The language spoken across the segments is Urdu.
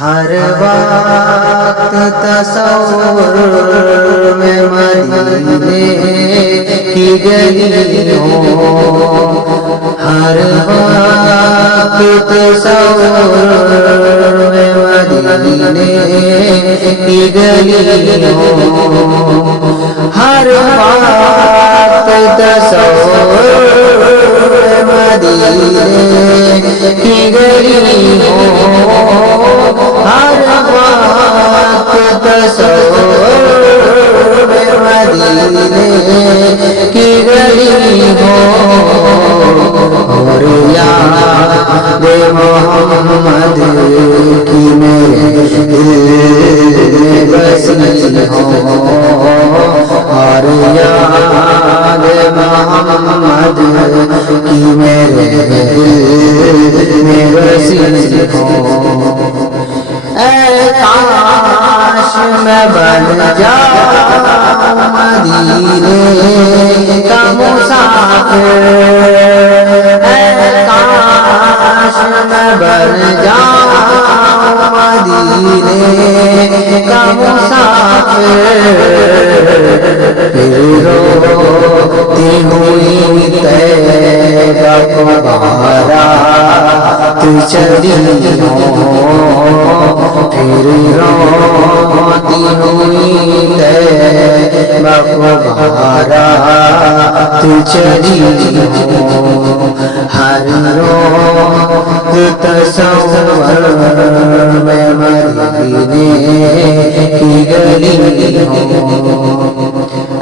ہر وقت تصور میں مدینے کی گلیوں، ہر وقت تصور میں مدینے کی گلیوں، ہر وقت تصور مدینے کی گلیوں، ہر وقت تصور مدینے کی گلیوں، اور یاد محمد کی میرے دل میں بسی ہو، اور یاد محمد کی میرے دل میں بسی ہو۔ اے کاش میں بن جاؤں مدینے کا مسافر، اے کاش میں بن جاؤں مدینے کا مسافر، پھر روتی ہوئی طیبہ کو بارات چلی ہوں، پھر روتی ہوئی طیبہ کو بارات چلی ہوں، ہر روز تصور میں مدینے کی گلیوں،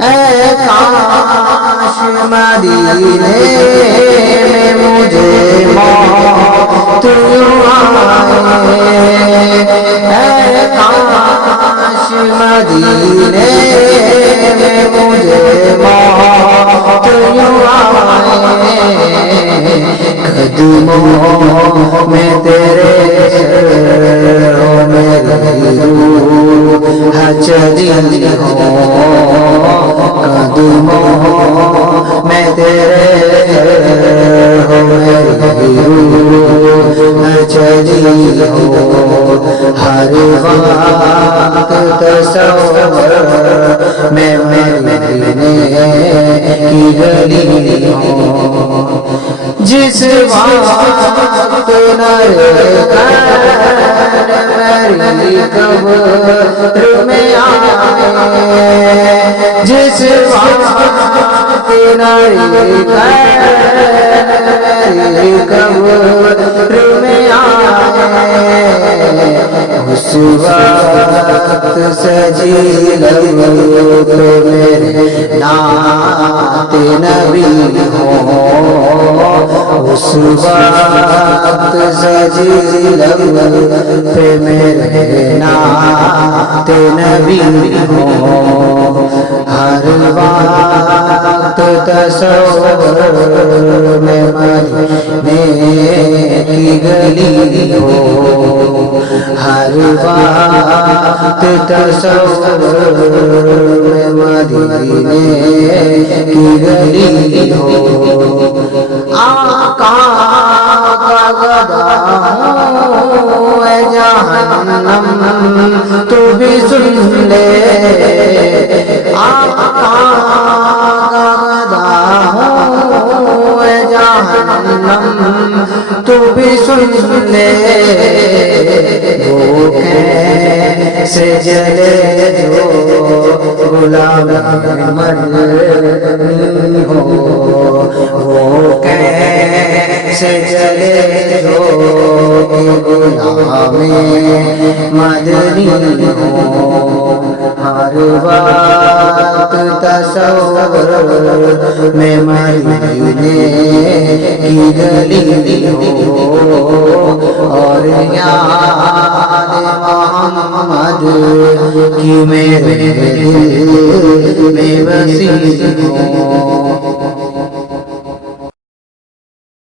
اے کاش مدینے میں مجھے موت یوں آئے، اے کاش مدینے میں مجھے موت یوں آئے، قدموں میں تیرے ہو میری روح چلی ہو، قدموں میں تیرے ہو میری روح چلی ہو، ہر وقت تصور میں مدینے کی گلیوں، جس وقت میری قبر میں آئے، جس وقت میری قبر میں آئے، اس وقت سجی لبوں پہ میرے نعت نبی ہو، اس وقت سجی لبوں پہ میرے نعت نبی ہو، ہر وقت تصور میں مدینے کی گلیوں، ہر وقت تصور میں مدینے کی گلیوں، آقا کا گدا ہوں اے جہنم تو بھی سن لے، آقا کا گدا ہوں اے جہنم تو بھی سن لے، وہ کیسے جلے جو غلام مرنی ہو، وہ کیسے جلے جو غلام مدنی ہو، ہر وقت تصور میں مدینے کی گلیوں، اور یاد محمد کی میرے دل میں بسی ہو۔